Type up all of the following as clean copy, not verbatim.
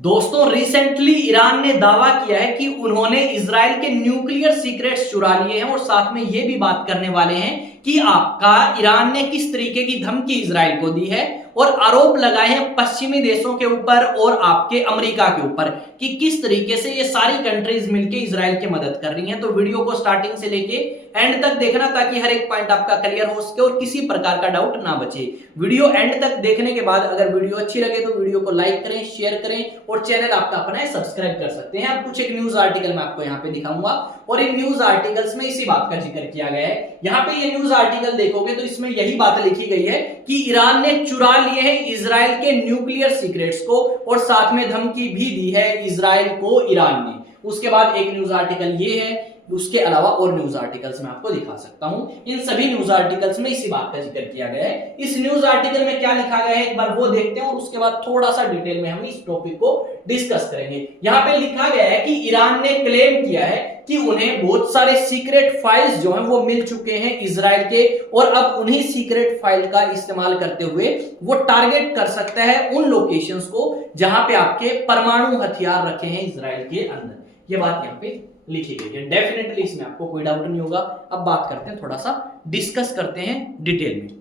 दोस्तों recently Iran ने दावा किया है कि उन्होंने इजराइल के न्यूक्लियर सीक्रेट्स चुरा लिए हैं और साथ में ये भी बात करने वाले हैं कि आपका ईरान ने किस तरीके की धमकी इजराइल को दी है और आरोप लगाए हैं पश्चिमी देशों के ऊपर और आपके अमेरिका के ऊपर कि किस तरीके से ये सारी कंट्रीज मिलकर इजराइल की मदद कर रही हैं। तो वीडियो को स्टार्टिंग से लेके एंड तक देखना ताकि हर एक पॉइंट आपका क्लियर हो सके और किसी प्रकार का डाउट ना बचे। वीडियो एंड तक देखने के बाद अगर वीडियो अच्छी लगे तो वीडियो को लाइक करें, शेयर करें और चैनल आपका अपना है सब्सक्राइब कर सकते हैं। अब कुछ एक न्यूज आर्टिकल मैं आपको यहाँ पे दिखाऊंगा और इन न्यूज आर्टिकल्स में इसी बात का जिक्र किया गया है। यहाँ पे ये न्यूज आर्टिकल देखोगे तो इसमें यही बात लिखी गई है कि ईरान ने चुरा लिए हैं इजराइल के न्यूक्लियर सीक्रेट्स को और साथ में धमकी भी दी है इजराइल को ईरान ने। उसके बाद एक न्यूज आर्टिकल ये है, उसके अलावा और न्यूज आर्टिकल्स मैं आपको दिखा सकता हूं। इन सभी न्यूज आर्टिकल्स में इसी बात का जिक्र किया गया है। इस न्यूज आर्टिकल में क्या लिखा गया है एक बार वो देखते हैं और उसके बाद थोड़ा सा डिटेल में हम इस टॉपिक को डिस्कस करेंगे। यहाँ पे लिखा गया है कि ईरान ने क्लेम किया है कि उन्हें बहुत सारे सीक्रेट फाइल्स जो हैं वो मिल चुके हैं इजराइल के और अब उन्हीं सीक्रेट फाइल का इस्तेमाल करते हुए वो टारगेट कर सकता है उन लोकेशंस को जहां पे आपके परमाणु हथियार रखे हैं इजराइल के अंदर। ये बात यहाँ पे लिखी गई है। डेफिनेटली इसमें आपको कोई डाउट नहीं होगा। अब बात करते हैं, थोड़ा सा डिस्कस करते हैं डिटेल में।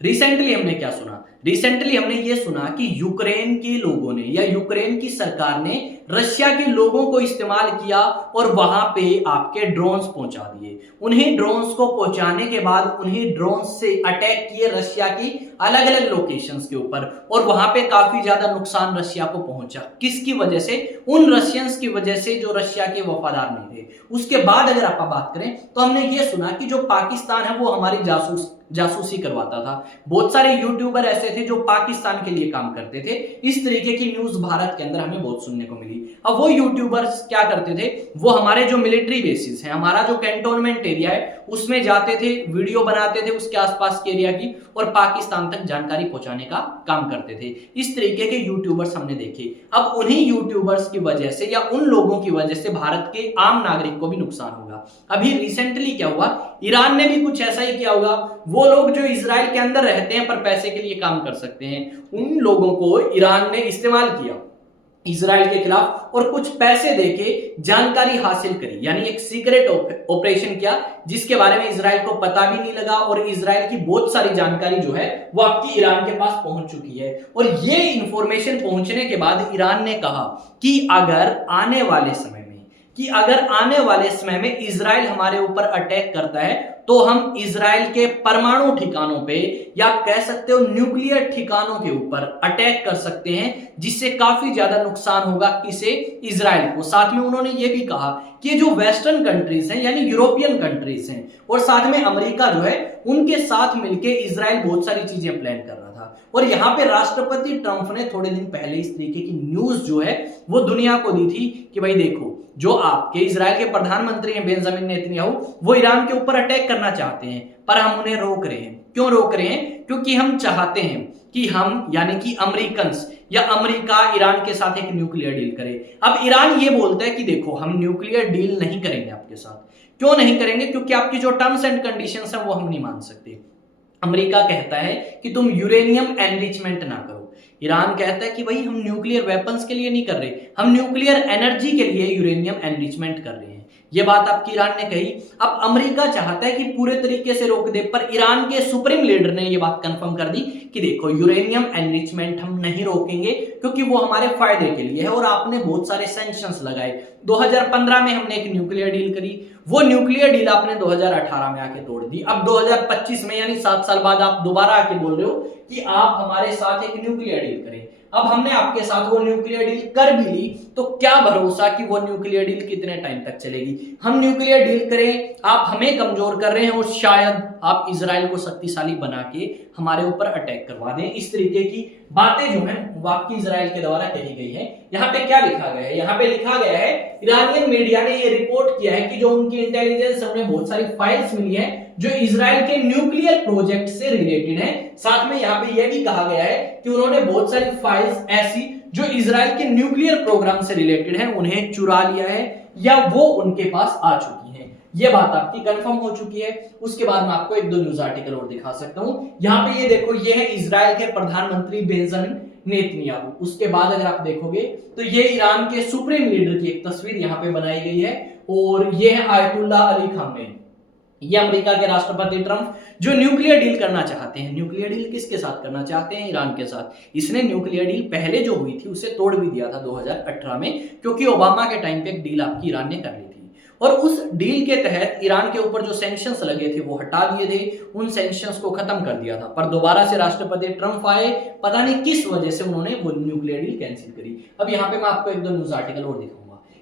रिसेंटली हमने क्या सुना? रिसेंटली हमने ये सुना कि यूक्रेन के लोगों ने या यूक्रेन की सरकार ने रशिया के लोगों को इस्तेमाल किया और वहां पे आपके ड्रोन्स पहुंचा दिए। उन्हीं ड्रोन्स को पहुंचाने के बाद उन्हीं ड्रोन्स से अटैक किए रशिया की अलग अलग लोकेशंस के ऊपर और वहां पे काफी ज्यादा नुकसान रशिया को पहुंचा। किसकी वजह से? उन रशियंस की वजह से जो रशिया के वफादार नहीं थे। उसके बाद अगर आप बात करें तो हमने ये सुना कि जो पाकिस्तान है वो हमारी जासूसी करवाता था। बहुत सारे यूट्यूबर ऐसे थे जो पाकिस्तान के लिए काम करते थे। इस तरीके की न्यूज भारत के अंदर हमें बहुत सुनने को मिली। अब वो यूट्यूबर्स क्या करते थे, वो हमारे जो मिलिट्री बेसिस है, हमारा जो कैंटोनमेंट एरिया है उसमें जाते थे, वीडियो बनाते थे उसके आसपास के एरिया की और पाकिस्तान तक जानकारी पहुंचाने का काम करते थे। इस तरीके के यूट्यूबर्स हमने देखे। अब उन्हीं यूट्यूबर्स की वजह से या उन लोगों की वजह से भारत के आम नागरिक को भी नुकसान होगा। अभी रिसेंटली क्या हुआ, ईरान ने भी कुछ ऐसा ही किया होगा। वो लोग जो इजराइल के अंदर रहते हैं पर पैसे के लिए काम कर सकते हैं, उन लोगों को ईरान ने इस्तेमाल किया इजराइल के खिलाफ और कुछ पैसे देके जानकारी हासिल करी, यानी एक सीक्रेट ऑपरेशन किया जिसके बारे में इजराइल को पता भी नहीं लगा और इजराइल की बहुत सारी जानकारी जो है वो आपकी ईरान के पास पहुंच चुकी है। और ये इंफॉर्मेशन पहुंचने के बाद ईरान ने कहा कि अगर आने वाले समय में इजराइल हमारे ऊपर अटैक करता है तो हम इजराइल के परमाणु ठिकानों पे या आप कह सकते हो न्यूक्लियर ठिकानों के ऊपर अटैक कर सकते हैं, जिससे काफी ज्यादा नुकसान होगा किसे? इजराइल को। साथ में उन्होंने ये भी कहा कि जो वेस्टर्न कंट्रीज हैं यानी यूरोपियन कंट्रीज हैं और साथ में अमेरिका जो है उनके साथ मिलकर इजराइल बहुत सारी चीजें प्लान कर रहा था। और यहाँ पे राष्ट्रपति ट्रंप ने थोड़े दिन पहले इस तरीके की न्यूज जो है वो दुनिया को दी थी कि भाई देखो, जो आपके इजराइल के प्रधानमंत्री हैं बेंजामिन नेतन्याहू, वो ईरान के ऊपर अटैक करना चाहते हैं पर हम उन्हें रोक रहे हैं। क्यों रोक रहे हैं? क्योंकि हम चाहते हैं कि हम यानी कि अमेरिकन्स या अमेरिका ईरान के साथ एक न्यूक्लियर डील करे। अब ईरान ये बोलता है कि देखो हम न्यूक्लियर डील नहीं करेंगे आपके साथ। क्यों नहीं करेंगे? क्योंकि आपकी जो टर्म्स एंड कंडीशंस हैं वो हम नहीं मान सकते। अमेरिका कहता है कि तुम यूरेनियम एनरिचमेंट ना करो। ईरान कहता है कि भाई हम न्यूक्लियर वेपन्स के लिए नहीं कर रहे, हम न्यूक्लियर एनर्जी के लिए यूरेनियम एनरिचमेंट कर रहे हैं। ये बात आपकी ईरान ने कही। अब अमेरिका चाहता है कि पूरे तरीके से रोक दे, पर ईरान के सुप्रीम लीडर ने ये बात कंफर्म कर दी कि देखो यूरेनियम एनरिचमेंट हम नहीं रोकेंगे क्योंकि वो हमारे फायदे के लिए है। और आपने बहुत सारे सैंक्शंस लगाए। 2015 में हमने एक न्यूक्लियर डील करी, वो न्यूक्लियर डील आपने 2018 में आके तोड़ दी। अब 2025 में यानी 7 साल बाद आप दोबारा आके बोल रहे हो कि आप हमारे साथ एक न्यूक्लियर डील करें। अब हमने आपके साथ वो न्यूक्लियर डील कर भी ली तो क्या भरोसा कि वो न्यूक्लियर डील कितने टाइम तक चलेगी? हम न्यूक्लियर डील करें, आप हमें कमजोर कर रहे हैं और शायद आप इजराइल को शक्तिशाली बना के हमारे ऊपर अटैक करवा दें। इस तरीके की बातें जो हैं वो आपकी इजराइल के द्वारा कही गई है। यहाँ पे क्या लिखा गया है? यहाँ पे लिखा गया है ईरानियन मीडिया ने ये रिपोर्ट किया है कि जो उनकी इंटेलिजेंस उन्हें बहुत सारी फाइल्स मिली है जो इजराइल के न्यूक्लियर प्रोजेक्ट से रिलेटेड है। साथ में यहाँ पे यह भी कहा गया है कि उन्होंने बहुत सारी फाइल्स ऐसी जो इजराइल के न्यूक्लियर प्रोग्राम से रिलेटेड है उन्हें चुरा लिया है या वो उनके पास आ चुकी है। ये बात आपकी कंफर्म हो चुकी है। उसके बाद मैं आपको एक दो न्यूज आर्टिकल और दिखा सकता हूं। यहाँ पे ये देखो, ये है इजराइल के प्रधानमंत्री बेंजामिन नेतन्याहू। उसके बाद अगर आप देखोगे तो ये ईरान के सुप्रीम लीडर की एक तस्वीर यहाँ पे बनाई गई है और ये है आयतुल्लाह अली खामेनी। ये अमेरिका के राष्ट्रपति ट्रंप जो न्यूक्लियर डील करना चाहते हैं। न्यूक्लियर डील किसके साथ करना चाहते हैं? ईरान के साथ। इसने न्यूक्लियर डील पहले जो हुई थी उसे तोड़ भी दिया था 2018 में, क्योंकि ओबामा के टाइम पे एक डील आपकी ईरान ने कर ली थी और उस डील के तहत ईरान के ऊपर जो सैंक्शंस लगे थे वो हटा दिए थे, उन सैंक्शंस को खत्म कर दिया था। पर दोबारा से राष्ट्रपति ट्रंप आए, पता नहीं किस वजह से उन्होंने वो न्यूक्लियर डील कैंसिल करी। अब यहाँ पे मैं आपको एक दो न्यूज आर्टिकल और दिखाऊंगा।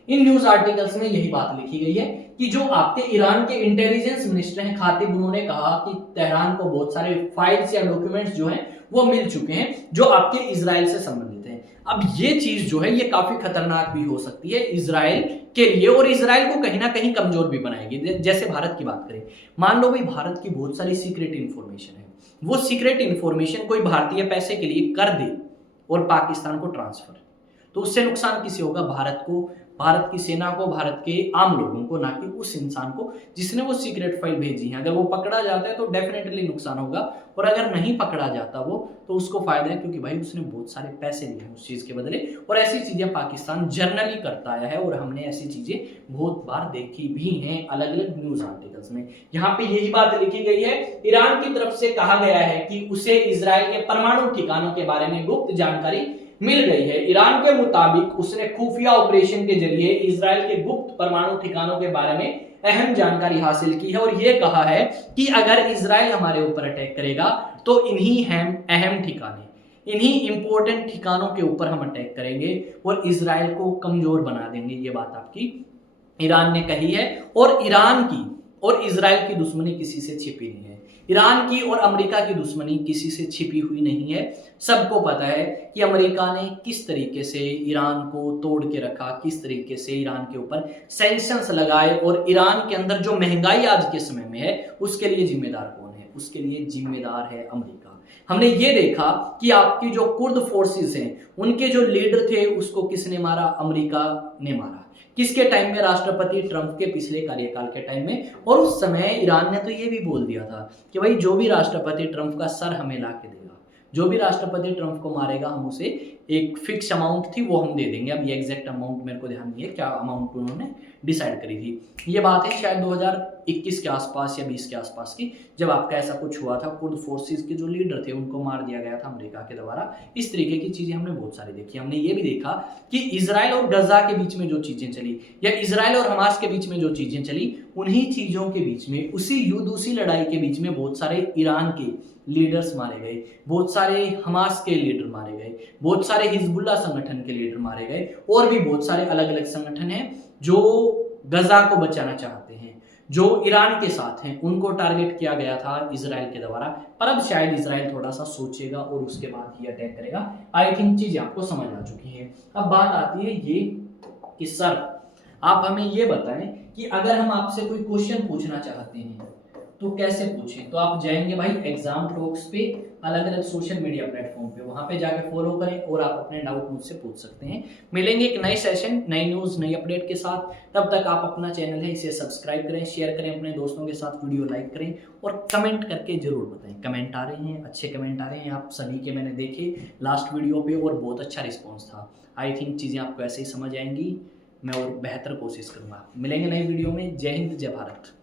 इन न्यूज आर्टिकल्स में यही बात लिखी गई है कि जो आपके ईरान के इंटेलिजेंस मिनिस्टर हैं खातिब, उन्होंने कहा कि तेहरान को बहुत सारे फाइल्स या डॉक्यूमेंट्स जो हैं वो मिल चुके हैं जो आपके इजराइल से संबंधित हैं। अब ये चीज जो है ये काफी खतरनाक भी हो सकती है इजराइल के लिए और इजराइल को कहीं ना कहीं कमजोर भी बनाएगी। जैसे भारत की बात करें, मान लो भाई भारत की बहुत सारी सीक्रेट इंफॉर्मेशन है, वो सीक्रेट इंफॉर्मेशन कोई भारतीय पैसे के लिए कर दे और पाकिस्तान को ट्रांसफर, तो उससे नुकसान किसे होगा? भारत को, भारत की सेना को, भारत के आम लोगों को, ना कि उस इंसान को जिसने वो सीक्रेट फाइल भेजी है। अगर वो पकड़ा जाता है तो डेफिनेटली नुकसान होगा और अगर नहीं पकड़ा जाता वो तो उसको फायदा है, क्योंकि भाई उसने बहुत सारे पैसे लिए हैं उस चीज के बदले। और ऐसी चीजें पाकिस्तान जर्नली करता आया है और हमने ऐसी चीजें बहुत बार देखी भी हैं अलग अलग न्यूज आर्टिकल्स में। यहाँ पे यही बात लिखी गई है, ईरान की तरफ से कहा गया है कि उसे इजराइल के परमाणु ठिकानों के बारे में गुप्त जानकारी मिल गई है। ईरान के मुताबिक उसने खुफिया ऑपरेशन के जरिए इजराइल के गुप्त परमाणु ठिकानों के बारे में अहम जानकारी हासिल की है और यह कहा है कि अगर इजराइल हमारे ऊपर अटैक करेगा तो इन्हीं अहम ठिकाने, इन्हीं इंपॉर्टेंट ठिकानों के ऊपर हम अटैक करेंगे और इजराइल को कमजोर बना देंगे। ये बात आपकी ईरान ने कही है और ईरान की और इजराइल की दुश्मनी किसी से छिपी नहीं है। ईरान की और अमेरिका की दुश्मनी किसी से छिपी हुई नहीं है। सबको पता है कि अमेरिका ने किस तरीके से ईरान को तोड़ के रखा, किस तरीके से ईरान के ऊपर सैंक्शंस लगाए और ईरान के अंदर जो महंगाई आज के समय में है उसके लिए जिम्मेदार कौन है? उसके लिए जिम्मेदार है अमेरिका। हमने ये देखा कि आपकी जो कुर्द फोर्सेस हैं उनके जो लीडर थे उसको किसने मारा? अमेरिका ने मारा। किसके टाइम में? राष्ट्रपति ट्रंप के पिछले कार्यकाल के टाइम में। और उस समय ईरान ने तो ये भी बोल दिया था कि भाई जो भी राष्ट्रपति ट्रंप का सर हमें ला के देगा, जो भी राष्ट्रपति ट्रंप को मारेगा हम उसे एक फिक्स अमाउंट थी वो हम दे देंगे। अब ये एग्जैक्ट अमाउंट मेरे को ध्यान नहीं है क्या अमाउंट उन्होंने डिसाइड करी थी। ये बात है शायद 2021 के आसपास या 20 के आसपास की, जब आपका ऐसा कुछ हुआ था। कुर्द फोर्सेस के जो लीडर थे उनको मार दिया गया था अमेरिका के द्वारा। इस तरीके की चीजें हमने बहुत सारी देखी। हमने ये भी देखा कि इजराइल और गजा के बीच में जो चीजें चली या इजराइल और हमास के बीच में जो चीजें चली, उन्हीं चीजों के बीच में, उसी युद्ध, उसी लड़ाई के बीच में बहुत सारे ईरान के लीडर्स मारे गए, बहुत सारे हमास के लीडर मारे गए, बहुत सारे हिजबुल्लाह संगठन के लीडर मारे गए और भी बहुत सारे अलग अलग संगठन हैं जो गजा को बचाना चाहते हैं, जो ईरान के साथ हैं, उनको टारगेट किया गया था इजराइल के द्वारा। पर अब शायद इजराइल थोड़ा सा सोचेगा और उसके बाद ही अटैक करेगा। आई थिंक चीजें आपको समझ आ चुकी हैं। अब बात आती है ये कि सर आप हमें ये बताएं कि अगर हम आपसे कोई क्वेश्चन पूछना चाहते हैं तो कैसे पूछें? तो आप जाएंगे भाई एग्जाम टॉक्स पे, अलग अलग सोशल मीडिया प्लेटफॉर्म पे, वहां पे जाके फॉलो करें और आप अपने डाउट मुझसे पूछ सकते हैं। मिलेंगे एक नए सेशन, नई न्यूज, नई अपडेट के साथ। तब तक आप अपना चैनल है इसे सब्सक्राइब करें, शेयर करें अपने दोस्तों के साथ, वीडियो लाइक करें और कमेंट करके जरूर बताएं। कमेंट आ रहे हैं, अच्छे कमेंट आ रहे हैं आप सभी के, मैंने देखे लास्ट वीडियो पे और बहुत अच्छा रिस्पॉन्स था। आई थिंक चीजें आपको ऐसे ही समझ आएंगी। मैं और बेहतर कोशिश करूंगा। मिलेंगे नई वीडियो में। जय हिंद, जय भारत।